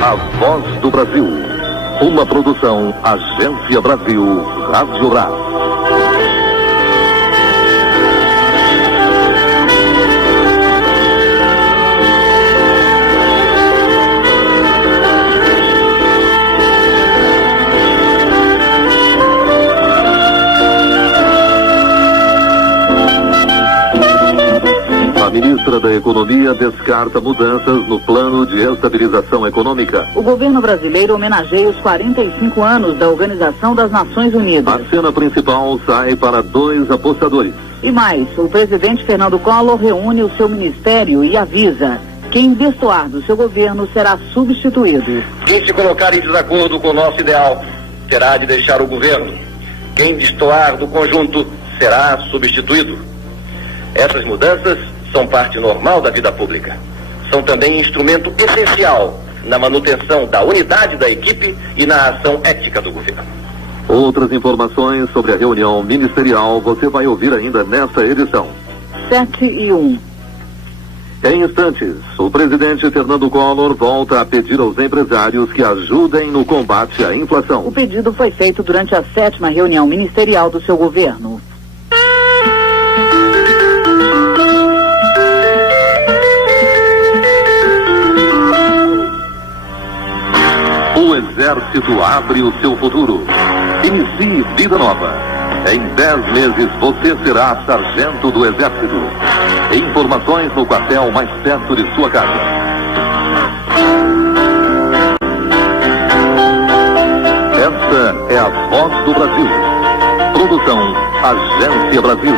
A Voz do Brasil. Uma produção Agência Brasil Rádio Brás. A ministra da Economia descarta mudanças no plano de estabilização econômica. O governo brasileiro homenageia os 45 anos da Organização das Nações Unidas. A cena principal sai para 2 apostadores. E mais, o presidente Fernando Collor reúne o seu ministério e avisa: quem destoar do seu governo será substituído. Quem se colocar em desacordo com o nosso ideal terá de deixar o governo. Quem destoar do conjunto será substituído. Essas mudanças são parte normal da vida pública. São também instrumento essencial na manutenção da unidade da equipe e na ação ética do governo. Outras informações sobre a reunião ministerial você vai ouvir ainda nesta edição. 7:01. Em instantes, o presidente Fernando Collor volta a pedir aos empresários que ajudem no combate à inflação. O pedido foi feito durante a 7ª reunião ministerial do seu governo. O Exército abre o seu futuro. Inicie vida nova. Em 10 meses você será sargento do Exército. Informações no quartel mais perto de sua casa. Esta é a Voz do Brasil. Produção Agência Brasil.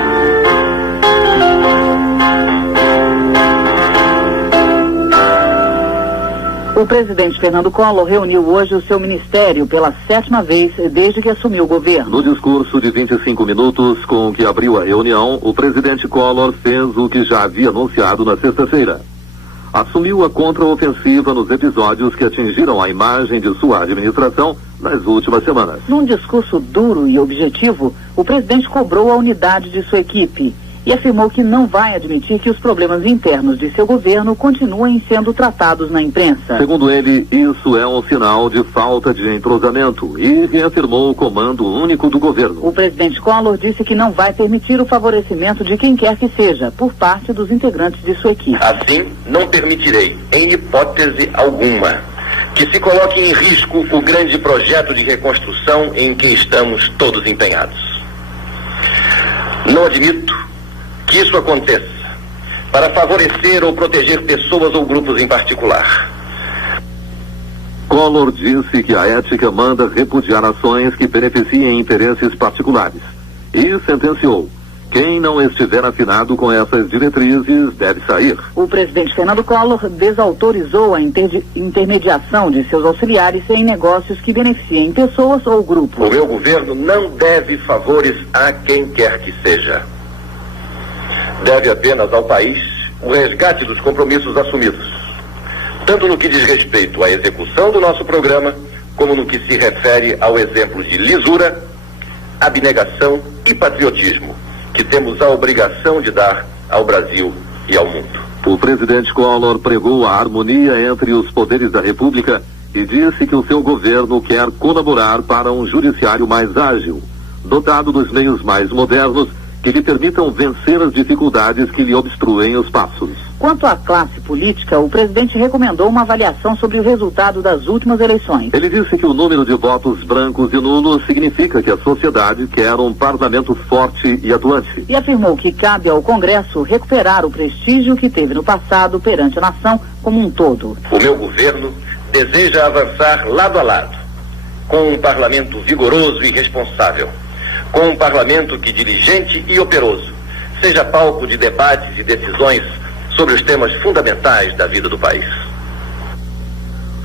O presidente Fernando Collor reuniu hoje o seu ministério pela 7ª vez desde que assumiu o governo. No discurso de 25 minutos com que abriu a reunião, o presidente Collor fez o que já havia anunciado na sexta-feira. Assumiu a contraofensiva nos episódios que atingiram a imagem de sua administração nas últimas semanas. Num discurso duro e objetivo, o presidente cobrou a unidade de sua equipe e afirmou que não vai admitir que os problemas internos de seu governo continuem sendo tratados na imprensa. Segundo ele, isso é um sinal de falta de entrosamento e reafirmou o comando único do governo. O presidente Collor disse que não vai permitir o favorecimento de quem quer que seja, por parte dos integrantes de sua equipe. Assim, não permitirei, em hipótese alguma, que se coloque em risco o grande projeto de reconstrução em que estamos todos empenhados. Não admito que isso aconteça para favorecer ou proteger pessoas ou grupos em particular. Collor disse que a ética manda repudiar ações que beneficiem interesses particulares e sentenciou: quem não estiver afinado com essas diretrizes deve sair. O presidente Fernando Collor desautorizou a intermediação de seus auxiliares em negócios que beneficiem pessoas ou grupos. O meu governo não deve favores a quem quer que seja. Deve apenas ao país o resgate dos compromissos assumidos, tanto no que diz respeito à execução do nosso programa, como no que se refere ao exemplo de lisura, abnegação e patriotismo que temos a obrigação de dar ao Brasil e ao mundo. O presidente Collor pregou a harmonia entre os poderes da República e disse que o seu governo quer colaborar para um judiciário mais ágil, dotado dos meios mais modernos que lhe permitam vencer as dificuldades que lhe obstruem os passos. Quanto à classe política, o presidente recomendou uma avaliação sobre o resultado das últimas eleições. Ele disse que o número de votos brancos e nulos significa que a sociedade quer um parlamento forte e atuante. E afirmou que cabe ao Congresso recuperar o prestígio que teve no passado perante a nação como um todo. O meu governo deseja avançar lado a lado, com um parlamento vigoroso e responsável, com um parlamento que, diligente e operoso, seja palco de debates e decisões sobre os temas fundamentais da vida do país.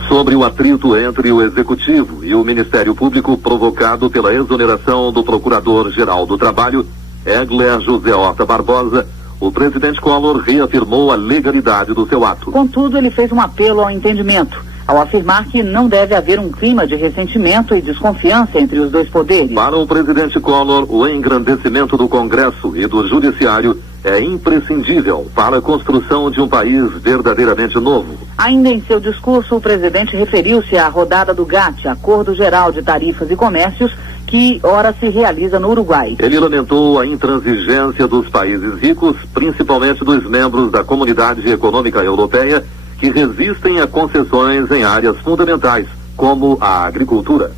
Sobre o atrito entre o Executivo e o Ministério Público provocado pela exoneração do Procurador-Geral do Trabalho, Egler José Horta Barbosa, o presidente Collor reafirmou a legalidade do seu ato. Contudo, ele fez um apelo ao entendimento, ao afirmar que não deve haver um clima de ressentimento e desconfiança entre os dois poderes. Para o presidente Collor, o engrandecimento do Congresso e do Judiciário é imprescindível para a construção de um país verdadeiramente novo. Ainda em seu discurso, o presidente referiu-se à rodada do GATT, Acordo Geral de Tarifas e Comércios, que ora se realiza no Uruguai. Ele lamentou a intransigência dos países ricos, principalmente dos membros da Comunidade Econômica Europeia, que resistem a concessões em áreas fundamentais, como a agricultura.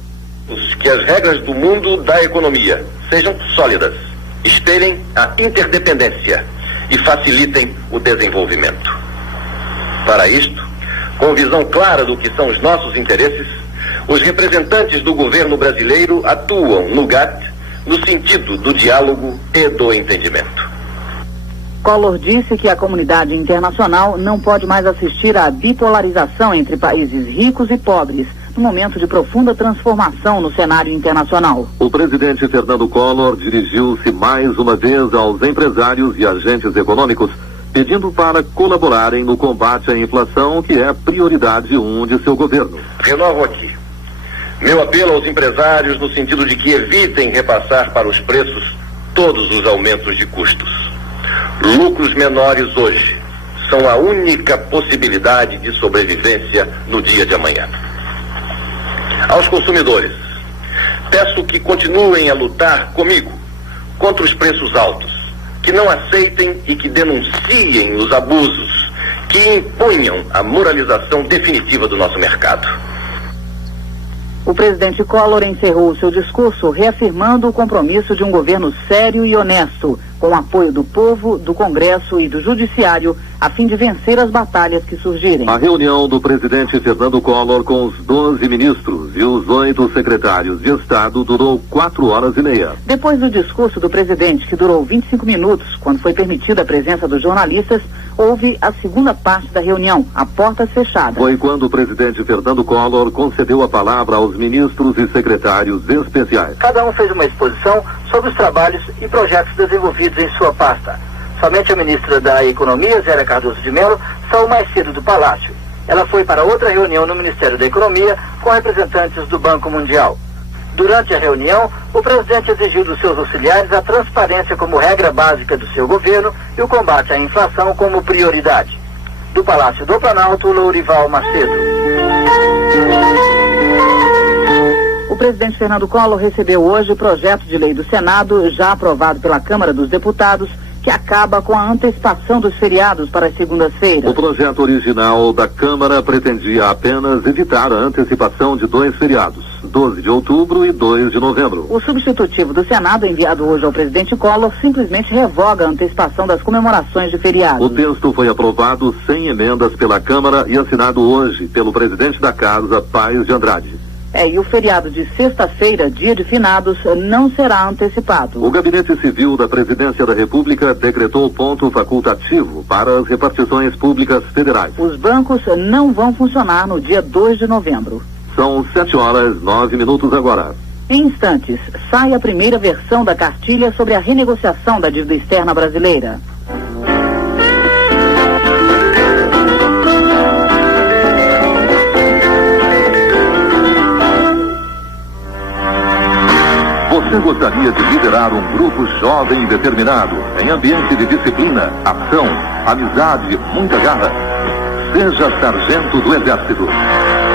Que as regras do mundo da economia sejam sólidas, espelhem a interdependência e facilitem o desenvolvimento. Para isto, com visão clara do que são os nossos interesses, os representantes do governo brasileiro atuam no GATT no sentido do diálogo e do entendimento. Collor disse que a comunidade internacional não pode mais assistir à bipolarização entre países ricos e pobres, no momento de profunda transformação no cenário internacional. O presidente Fernando Collor dirigiu-se mais uma vez aos empresários e agentes econômicos, pedindo para colaborarem no combate à inflação, que é a prioridade 1 de seu governo. Renovo aqui meu apelo aos empresários no sentido de que evitem repassar para os preços todos os aumentos de custos. Lucros menores hoje são a única possibilidade de sobrevivência no dia de amanhã. Aos consumidores, peço que continuem a lutar comigo contra os preços altos, que não aceitem e que denunciem os abusos que impunham a moralização definitiva do nosso mercado. O presidente Collor encerrou seu discurso reafirmando o compromisso de um governo sério e honesto, com o apoio do povo, do Congresso e do Judiciário, a fim de vencer as batalhas que surgirem. A reunião do presidente Fernando Collor com os 12 ministros e os 8 secretários de Estado durou 4h30. Depois do discurso do presidente, que durou 25 minutos, quando foi permitida a presença dos jornalistas, houve a segunda parte da reunião, a portas fechadas. Foi quando o presidente Fernando Collor concedeu a palavra aos ministros e secretários especiais. Cada um fez uma exposição sobre os trabalhos e projetos desenvolvidos em sua pasta. Somente a ministra da Economia, Zélia Cardoso de Mello, saiu mais cedo do Palácio. Ela foi para outra reunião no Ministério da Economia com representantes do Banco Mundial. Durante a reunião, o presidente exigiu dos seus auxiliares a transparência como regra básica do seu governo e o combate à inflação como prioridade. Do Palácio do Planalto, Lourival Macedo. O presidente Fernando Collor recebeu hoje o projeto de lei do Senado, já aprovado pela Câmara dos Deputados, que acaba com a antecipação dos feriados para as segundas-feiras. O projeto original da Câmara pretendia apenas evitar a antecipação de 2 feriados, 12 de outubro e 2 de novembro. O substitutivo do Senado, enviado hoje ao presidente Collor, simplesmente revoga a antecipação das comemorações de feriados. O texto foi aprovado sem emendas pela Câmara e assinado hoje pelo presidente da Casa, Paes de Andrade. E o feriado de sexta-feira, dia de finados, não será antecipado. O Gabinete Civil da Presidência da República decretou ponto facultativo para as repartições públicas federais. Os bancos não vão funcionar no dia 2 de novembro. São 7h09 agora. Em instantes, sai a primeira versão da cartilha sobre a renegociação da dívida externa brasileira. Você gostaria de liderar um grupo jovem e determinado, em ambiente de disciplina, ação, amizade e muita garra? Seja sargento do Exército.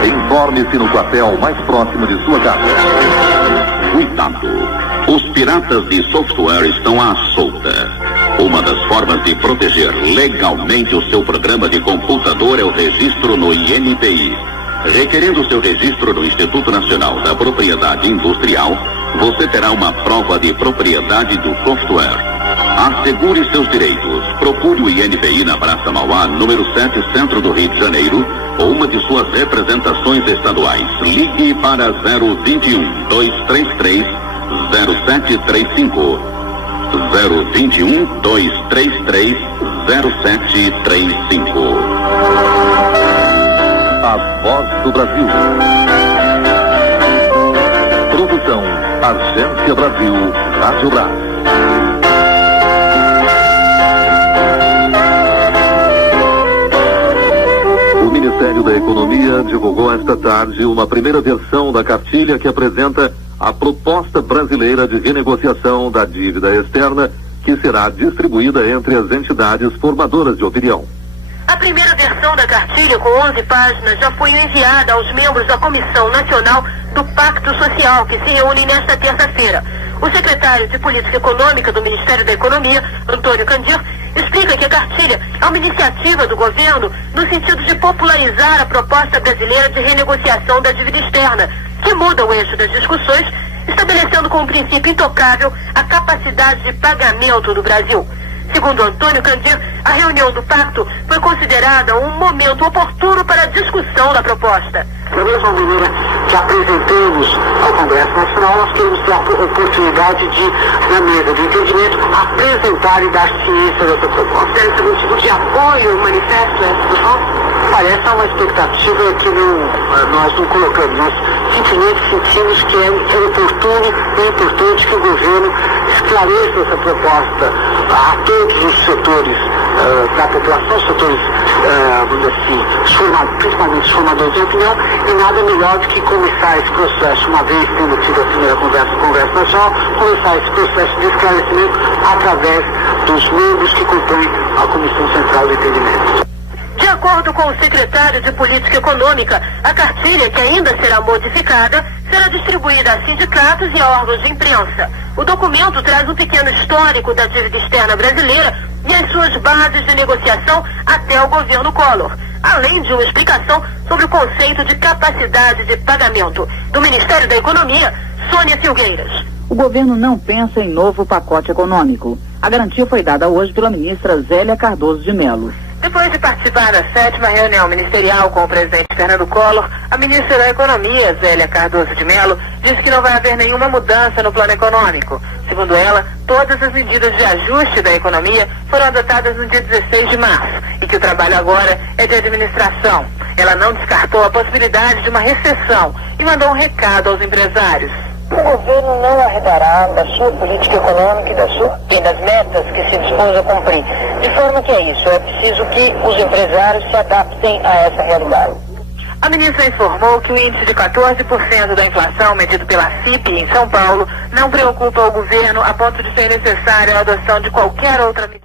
Informe-se no quartel mais próximo de sua casa. Cuidado! Os piratas de software estão à solta. Uma das formas de proteger legalmente o seu programa de computador é o registro no INPI. Requerendo seu registro no Instituto Nacional da Propriedade Industrial, você terá uma prova de propriedade do software. Assegure seus direitos. Procure o INPI na Praça Mauá, número 7, Centro do Rio de Janeiro, ou uma de suas representações estaduais. Ligue para 021 233 0735. 021 233 0735. A Voz do Brasil. Produção Agência Brasil, Rádio Brás. O Ministério da Economia divulgou esta tarde uma primeira versão da cartilha que apresenta a proposta brasileira de renegociação da dívida externa que será distribuída entre as entidades formadoras de opinião. A primeira versão da cartilha, com 11 páginas, já foi enviada aos membros da Comissão Nacional do Pacto Social, que se reúne nesta terça-feira. O secretário de Política Econômica do Ministério da Economia, Antônio Candir, explica que a cartilha é uma iniciativa do governo no sentido de popularizar a proposta brasileira de renegociação da dívida externa, que muda o eixo das discussões, estabelecendo como princípio intocável a capacidade de pagamento do Brasil. Segundo Antônio Candir, a reunião do pacto foi considerada um momento oportuno para a discussão da proposta. Da mesma maneira que apresentamos ao Congresso Nacional, nós temos a oportunidade de, na mesa do entendimento, apresentar e dar ciência dessa proposta. Tem algum tipo de apoio, manifesto a essa proposta? Parece uma expectativa que nós não colocamos. Nós simplesmente sentimos que é oportuno e importante que o governo esclareça essa proposta a todos os setores da população, setores, vamos dizer assim, principalmente os formadores de opinião, e nada melhor do que começar esse processo, uma vez tendo tido a primeira conversa com o Congresso Nacional, começar esse processo de esclarecimento através dos membros que compõem a Comissão Central do Entendimento. De acordo com o secretário de Política Econômica, a cartilha, que ainda será modificada, será distribuída a sindicatos e a órgãos de imprensa. O documento traz um pequeno histórico da dívida externa brasileira e as suas bases de negociação até o governo Collor, além de uma explicação sobre o conceito de capacidade de pagamento. Do Ministério da Economia, Sônia Filgueiras. O governo não pensa em novo pacote econômico. A garantia foi dada hoje pela ministra Zélia Cardoso de Mello. Depois de participar da 7ª reunião ministerial com o presidente Fernando Collor, a ministra da Economia, Zélia Cardoso de Mello, disse que não vai haver nenhuma mudança no plano econômico. Segundo ela, todas as medidas de ajuste da economia foram adotadas no dia 16 de março e que o trabalho agora é de administração. Ela não descartou a possibilidade de uma recessão e mandou um recado aos empresários. O governo não arredará da sua política econômica e das metas que se dispôs a cumprir. De forma que é isso, é preciso que os empresários se adaptem a essa realidade. A ministra informou que o índice de 14% da inflação medido pela CIP em São Paulo não preocupa o governo a ponto de ser necessária a adoção de qualquer outra medida.